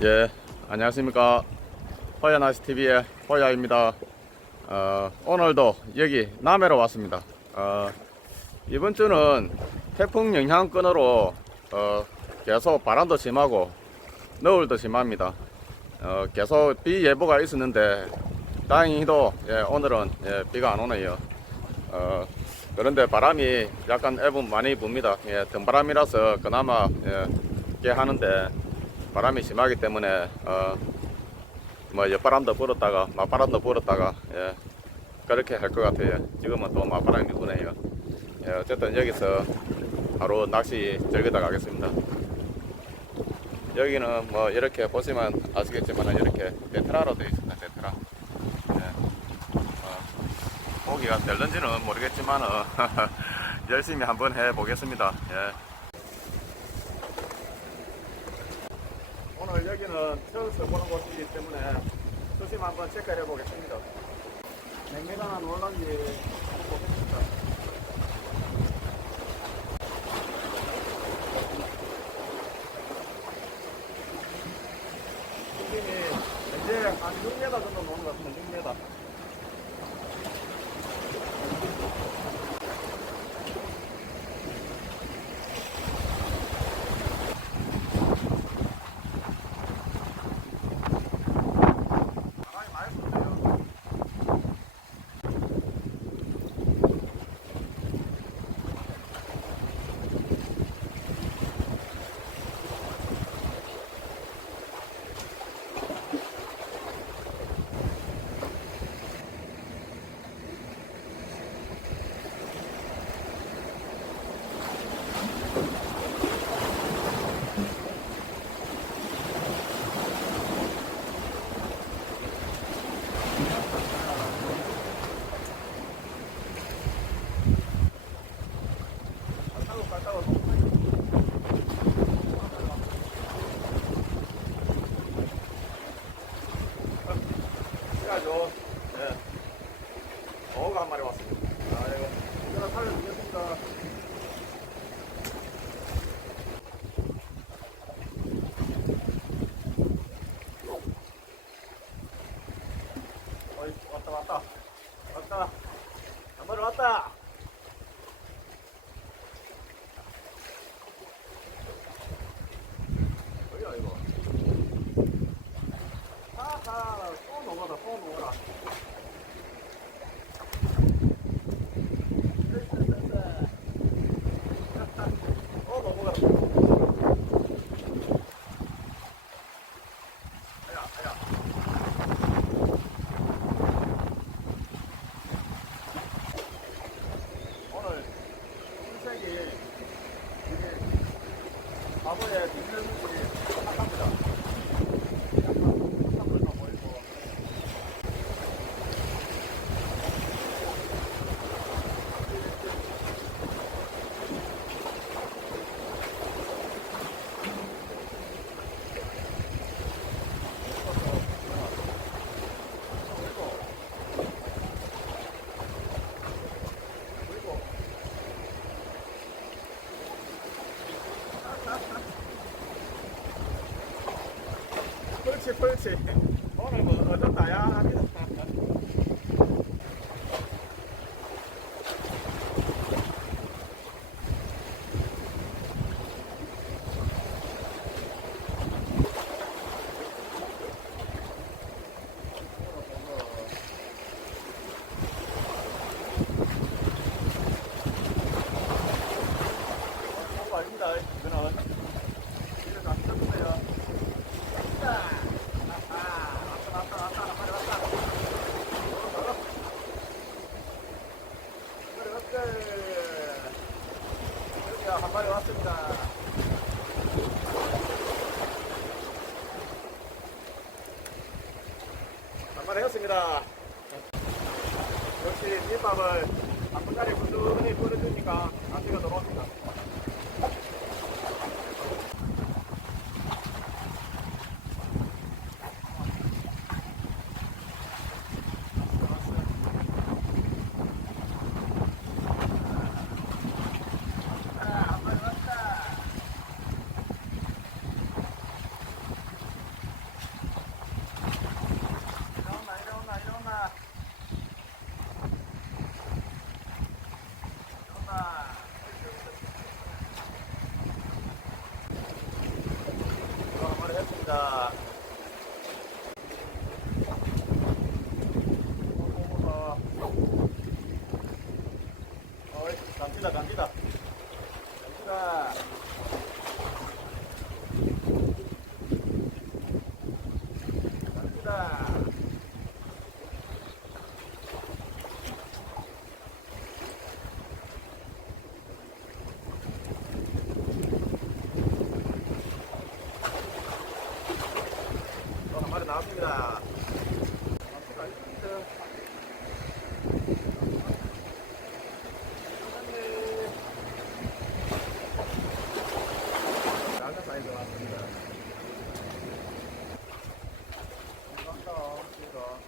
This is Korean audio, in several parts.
예, 안녕하십니까. 호야나시TV의 호야입니다. 오늘도 여기 남해로 왔습니다. 이번 주는 태풍 영향권으로 계속 바람도 심하고 너울도 심합니다. 계속 비 예보가 있었는데 다행히도 오늘은 비가 안 오네요. 그런데 바람이 약간 애분 많이 붑니다. 등바람이라서 그나마 꽤 하는데 바람이 심하기 때문에 뭐 옆바람도 불었다가 맞바람도 불었다가 그렇게 할 것 같아요. 지금은 또 맞바람이 부네요. 어쨌든 여기서 하루 낚시 즐기다 가겠습니다. 여기는 뭐 이렇게 보시면 아시겠지만 이렇게 베트라로 되어 있습니다. 베트라. 고기가 될는지는 모르겠지만 열심히 한번 해 보겠습니다. 오늘 여기는 처음서 보는 곳이기 때문에 수심 한번 체크해 보겠습니다. 몇 미터나 올랐는지 한번 보겠습니다. 수심이 현재 한 6m 정도 노는 것 같습니다. 6m. 어우가 한 마리 왔습니다. 아이고, 제가 살려주겠습니다. 어이, 왔다. 한 마리 왔다. 뭐야, 이거. 하하, 또 넘어다. 오늘 술색이 이게 바보에 비틀는지 착합니다. 그렇지. 오늘 뭐 어쩐다야 합니다. 아닙니다. 이거는 이렇게 안 쳤어요. 한 마리 왔습니다. 한 마리 했습니다. 역시 밑밥을 한 분짜리 꾸준히 뿌려주니까 안티가 들어옵니다. 나왔습니다. 갑니다, 갑니다. 갑니다. 갑니다. 또 한 마리 나왔습니다. 갑시다, 이쪽입니다. 작은 사이즈 왔습니다. 감사합니다.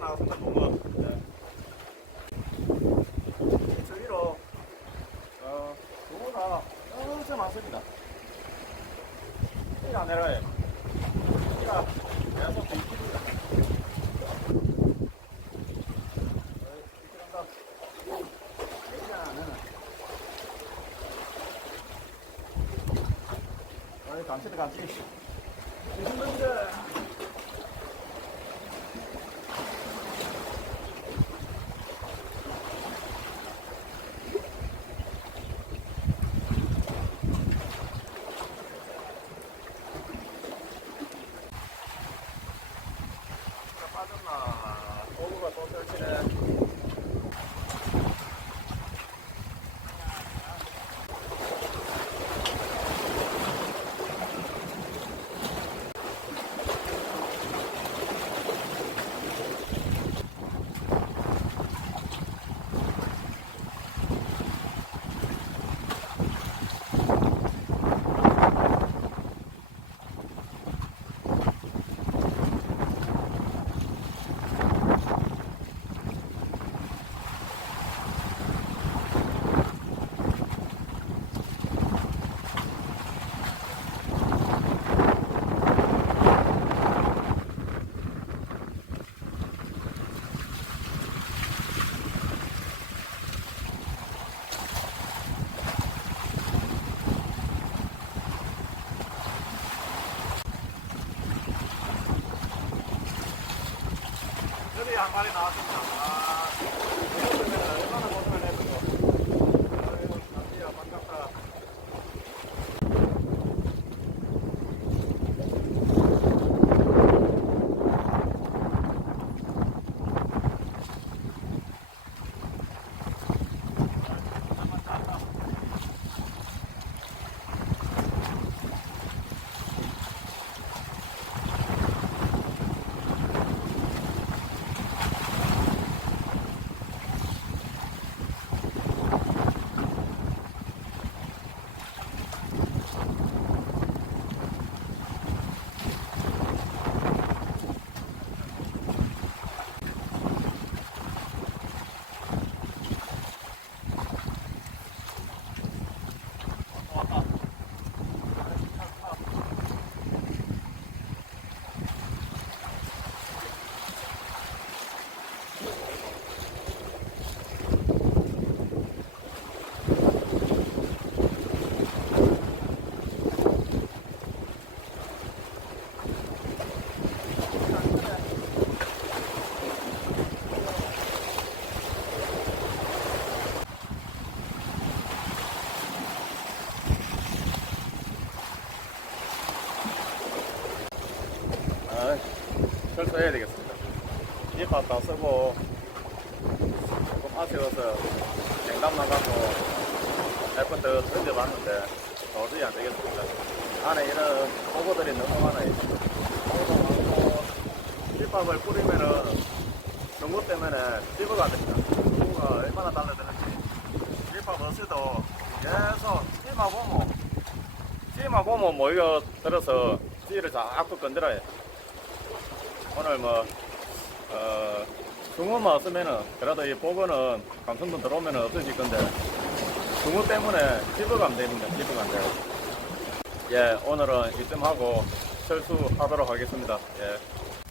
나왔습니다. 봉어. 네. 저 위로 봉어가 엄청 많습니다. 이가 안 내려가요. 이가 계속 뒤집니다. 감시다, 감시. 무슨 겁니다. 빠졌나? 오구가 또 설치네. 여기 한 마리 나왔습니다. 아, 이것들은 얼마나 고생을 했는고. 아이고, 남기야, 반갑다. 철수해야 되겠습니다. 잎밥 다 쓰고 조금 아쉬워서 냉담 나가고 몇번 더 던져봤는데 도저히 안 되겠습니다. 안에 이런 보고들이 너무 많아요. 보고도 많고 잎밥을 뿌리면은 전구 때문에 피부가 안 됩니다. 피부가 얼마나 달라드는지 잎밥 없이도 계속 찌마 보면 모여 들어서 찌를 자꾸 건드려요. 오늘 숭어만 없으면은 그래도 이 보고는 감성돔 들어오면은 없어질 건데 숭어 때문에 피부가 안 됩니다. 피부가 안 돼요. 예, 오늘은 이쯤 하고 철수하도록 하겠습니다. 예.